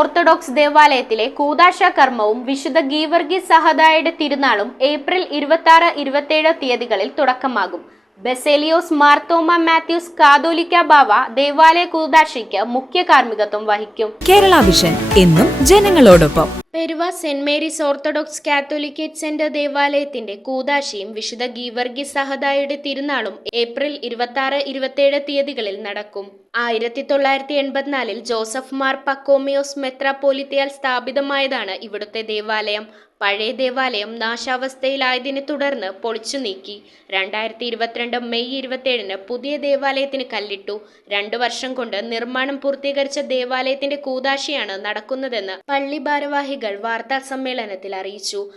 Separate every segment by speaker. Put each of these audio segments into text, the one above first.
Speaker 1: Orthodox ദേവാലയത്തിലെ കൂതാശ കർമ്മവും വിശുദ്ധ ഗീവർഗീസ് സഹദായുടെ തിരുനാളും ഏപ്രിൽ ഇരുപത്തി ആറ് ഇരുപത്തിയേഴ് തീയതികളിൽ തുടക്കമാകും. ബെസേലിയോസ് മാർത്തോമ മാത്യൂസ് കാതോലിക്ക ബാവ ദേവാലയ കൂതാശയ്ക്ക് മുഖ്യ കാർമ്മികത്വം വഹിക്കും.
Speaker 2: കേരള വിഷൻ എന്നും ജനങ്ങളോടൊപ്പം.
Speaker 1: Peruva saint Mary's orthodox catholicate centre ദേവാലയത്തിന്റെ കൂതാശിയും വിശുദ്ധ ഗീവർഗി സഹദായുടെ തിരുനാളും ഏപ്രിൽ ഇരുപത്തി ഇരുപത്തിയേഴ് തീയതികളിൽ നടക്കും. ആയിരത്തി തൊള്ളായിരത്തി എൺപത്തിനാലിൽ ജോസഫ് മാർ പക്കോമിയോസ് മെത്രാപോലിത്തയാൽ സ്ഥാപിതമായതാണ് ഇവിടുത്തെ ദേവാലയം. പഴയ ദേവാലയം നാശാവസ്ഥയിലായതിനെ തുടർന്ന് പൊളിച്ചു നീക്കി. രണ്ടായിരത്തി ഇരുപത്തിരണ്ട് മെയ് ഇരുപത്തിയേഴിന് പുതിയ ദേവാലയത്തിന് കല്ലിട്ടു. രണ്ടു വർഷം കൊണ്ട് നിർമ്മാണം പൂർത്തീകരിച്ച ദേവാലയത്തിന്റെ കൂതാശിയാണ് നടക്കുന്നതെന്ന് പള്ളി ഭാരവാഹികൾ വാർത്താ സമ്മേളനത്തിൽ അറിയിച്ചു.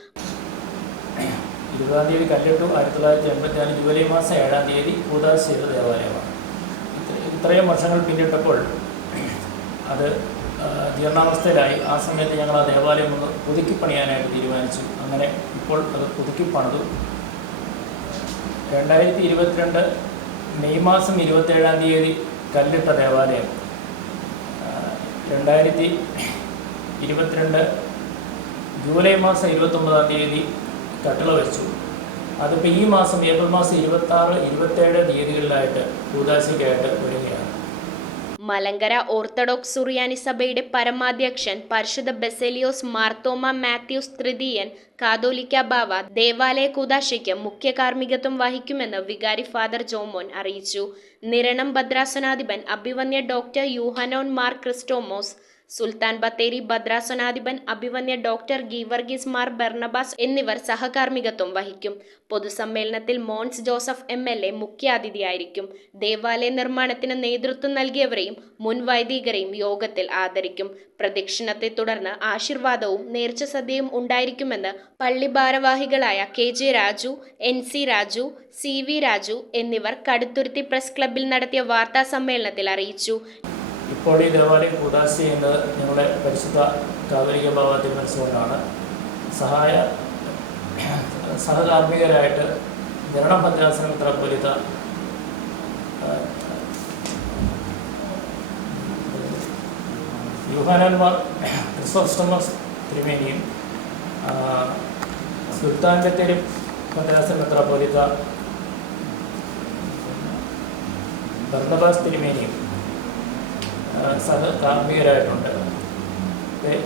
Speaker 3: ഇരുപതാം തീയതി കല്ലിട്ടു ആയിരത്തി തൊള്ളായിരത്തി എൺപത്തിനാല് ജൂലൈ മാസം ഏഴാം തീയതി കൂതാശ ചെയ്ത ദേവാലയമാണ്. ഇത്ര- ഇത്രയും വർഷങ്ങൾ പിന്നിട്ടപ്പോൾ അത് ജീർണാവസ്ഥയിലായി. ആ സമയത്ത് ഞങ്ങൾ ആ ദേവാലയം ഒന്ന് പുതുക്കി പണിയാനായിട്ട് തീരുമാനിച്ചു. അങ്ങനെ ഇപ്പോൾ അത് പുതുക്കി പണിതു. രണ്ടായിരത്തി ഇരുപത്തിരണ്ട് മെയ് മാസം ഇരുപത്തേഴാം തീയതി കല്ലിട്ട ദേവാലയം. രണ്ടായിരത്തി ഇരുപത്തിരണ്ട് ജൂലൈ മാസം ഇരുപത്തൊമ്പതാം തീയതി കട്ടള വെച്ചു. അതിപ്പോൾ ഈ മാസം ഏപ്രിൽ മാസം ഇരുപത്താറ് ഇരുപത്തേഴ് തീയതികളിലായിട്ട് കൂതാശയ്ക്കായിട്ട് വരികയാണ്.
Speaker 1: മലങ്കര ഓർത്തഡോക്സ് സുറിയാനി സഭയുടെ പരമാധ്യക്ഷൻ പരിശുദ്ധ ബെസേലിയോസ് മാർത്തോമ മാത്യൂസ് തൃതീയൻ കാതോലിക്ക ബാവ ദേവാലയ കൂതാശയ്ക്ക് മുഖ്യ കാർമ്മികത്വം വഹിക്കുമെന്ന് വികാരി ഫാദർ ജോമോൻ അറിയിച്ചു. നിരണം ഭദ്രാസനാധിപൻ അഭിവന്യ ഡോക്ടർ യൂഹനോൻ മാർ ക്രിസ്റ്റോമോസ് സുൽത്താൻ ബത്തേരി ഭദ്രാസനാധിപൻ അഭിവന്യ ഡോക്ടർ ഗീവർഗീസ് മാർ ബെർണബാസ് എന്നിവർ സഹകാർമ്മികത്വം വഹിക്കും. പൊതുസമ്മേളനത്തിൽ Mons Joseph M L A മുഖ്യാതിഥിയായിരിക്കും. ദേവാലയ നിർമ്മാണത്തിന് നേതൃത്വം നൽകിയവരെയും മുൻ വൈദികരെയും യോഗത്തിൽ ആദരിക്കും. പ്രദക്ഷിണത്തെ തുടർന്ന് ആശീർവാദവും നേർച്ച സദ്യയും ഉണ്ടായിരിക്കുമെന്ന് പള്ളി ഭാരവാഹികളായ K J Raju N C Raju C V Raju എന്നിവർ കടുത്തുരുത്തി പ്രസ് ക്ലബ്ബിൽ നടത്തിയ വാർത്താ സമ്മേളനത്തിൽ അറിയിച്ചു.
Speaker 3: ഇപ്പോൾ ഈ ദേവാലയം കൂതാശ ചെയ്യുന്നത് ഞങ്ങളുടെ പരിശുദ്ധ കാതലിക ബാബ മനസ്സുകൊണ്ടാണ് സഹായ സഹകാർമ്മികരായിട്ട് ഭരണ ഭദ്രാസനം മെത്രാപ്പൊലിത്ത യുഹാനന്മാർ ക്രിസോസ്റ്റമസ് തിരുമേനിയും ഭദ്രാസനം മെത്രാപ്പൊലിത്ത ഭർണബാസ് തിരുമേനിയും. സഹ കാർമ്മികരായിട്ടുണ്ട്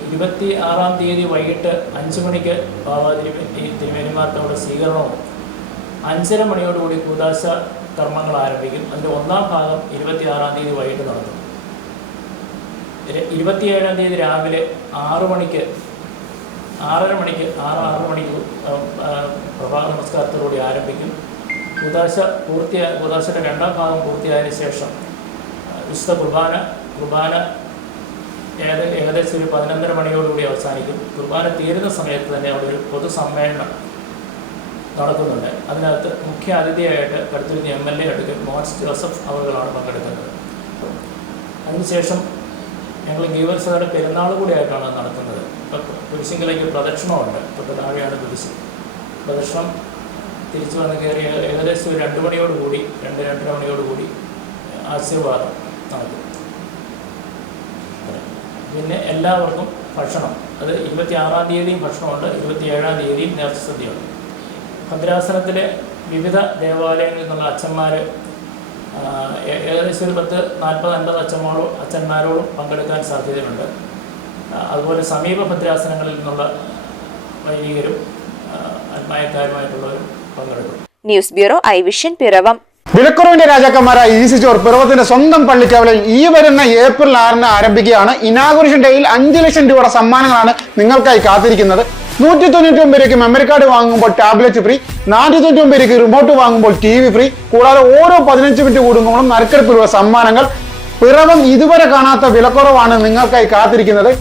Speaker 3: ഇരുപത്തി ആറാം തീയതി വൈകിട്ട് അഞ്ച് മണിക്ക് ബാബ തിരുമേനി തിരുമേനിമാർക്കുള്ള സ്വീകരണവും അഞ്ചര മണിയോടുകൂടി കൂതാശ കർമ്മങ്ങൾ ആരംഭിക്കും. അതിന്റെ ഒന്നാം ഭാഗം ഇരുപത്തി ആറാം തീയതി വൈകിട്ട് ര- ഇരുപത്തിയേഴാം തീയതി രാവിലെ ആറ് മണിക്ക് ആറര മണിക്ക് ആറ് ആറ് മണിക്ക് പ്രഭാത നമസ്കാരത്തോടുകൂടി ആരംഭിക്കും. കൂതാശ പൂർത്തിയായ കൂതാശയുടെ രണ്ടാം ഭാഗം പൂർത്തിയായതിനു ശേഷം വിശുദ്ധ കുർബാന കുർബാന ഏക ഏകദേശം ഒരു പതിനൊന്നര മണിയോടുകൂടി അവസാനിക്കും. കുർബാന തീരുന്ന സമയത്ത് തന്നെ അവിടെ ഒരു പൊതുസമ്മേളനം നടക്കുന്നുണ്ട്. അതിനകത്ത് മുഖ്യ അതിഥിയായിട്ട് കടുത്തിരുന്ന M L A advocate Mons Joseph അവരുകളാണ് പങ്കെടുക്കുന്നത്. അതിനുശേഷം ഞങ്ങൾ ഗീവർസയുടെ പെരുന്നാൾ കൂടിയായിട്ടാണ് നടത്തുന്നത് ഇപ്പം കുരിശിങ്കലേക്ക് പ്രദക്ഷിണമുണ്ട്. തൊട്ട് താഴെയാണ് കുരിശ്. പ്രദക്ഷിണം തിരിച്ചു വന്ന് കയറി ഏകദേശം ഒരു രണ്ട് മണിയോടുകൂടി രണ്ട് രണ്ടര മണിയോടുകൂടി ആശീർവാദം നടക്കും. പിന്നെ എല്ലാവർക്കും ഭക്ഷണം. അത് ഇരുപത്തി ആറാം തീയതിയും ഭക്ഷണമുണ്ട്. ഇരുപത്തി ഏഴാം തീയതിയും നേർച്ച സദ്യയുണ്ട് ഭദ്രാസനത്തിലെ വിവിധ ദേവാലയങ്ങളിൽ നിന്നുള്ള അച്ഛന്മാർ ഏകദേശം ഒരു പത്ത് നാൽപ്പത് അൻപത് അച്ഛന്മാരോടും അച്ഛന്മാരോടും പങ്കെടുക്കാൻ സാധ്യതയുണ്ട്. അതുപോലെ സമീപ ഭദ്രാസനങ്ങളിൽ നിന്നുള്ള വൈദികരും അന്മായക്കാരുമായിട്ടുള്ളവരും പങ്കെടുക്കും.
Speaker 2: News bureau I vision Piravom.
Speaker 4: വിലക്കുറവിന്റെ രാജാക്കന്മാരായ ഈസി ചോർ പിറവത്തിന്റെ സ്വന്തം പള്ളിക്കവലയിൽ ഈ വരുന്ന ഏപ്രിൽ ആറിന് ആരംഭിക്കുകയാണ്. ഇനാഗുറേഷൻ ഡേയിൽ അഞ്ച് ലക്ഷം രൂപയുടെ സമ്മാനങ്ങളാണ് നിങ്ങൾക്കായി കാത്തിരിക്കുന്നത്. നൂറ്റി തൊണ്ണൂറ്റി ഒമ്പത് രൂപയ്ക്ക് മെമ്മറി കാർഡ് വാങ്ങുമ്പോൾ ടാബ്ലറ്റ് ഫ്രീ നാനൂറ്റി തൊണ്ണൂറ്റി ഒമ്പത് രൂപയ്ക്ക് റിമോട്ട് വാങ്ങുമ്പോൾ ടി വി ഫ്രീ കൂടാതെ ഓരോ പതിനഞ്ച് മിനിറ്റ് കൂടുമ്പോഴും നറുക്കെടുപ്പ് രൂപ സമ്മാനങ്ങൾ. പിറവം ഇതുവരെ കാണാത്ത വിലക്കുറവാണ് നിങ്ങൾക്കായി കാത്തിരിക്കുന്നത്.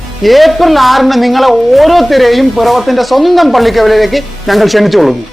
Speaker 4: ഏപ്രിൽ ആറിന് നിങ്ങളെ ഓരോ ഓരോരുത്തരെയും പിറവത്തിന്റെ സ്വന്തം പള്ളിക്കവലയിലേക്ക് ഞങ്ങൾ ക്ഷണിച്ചുകൊള്ളുന്നു.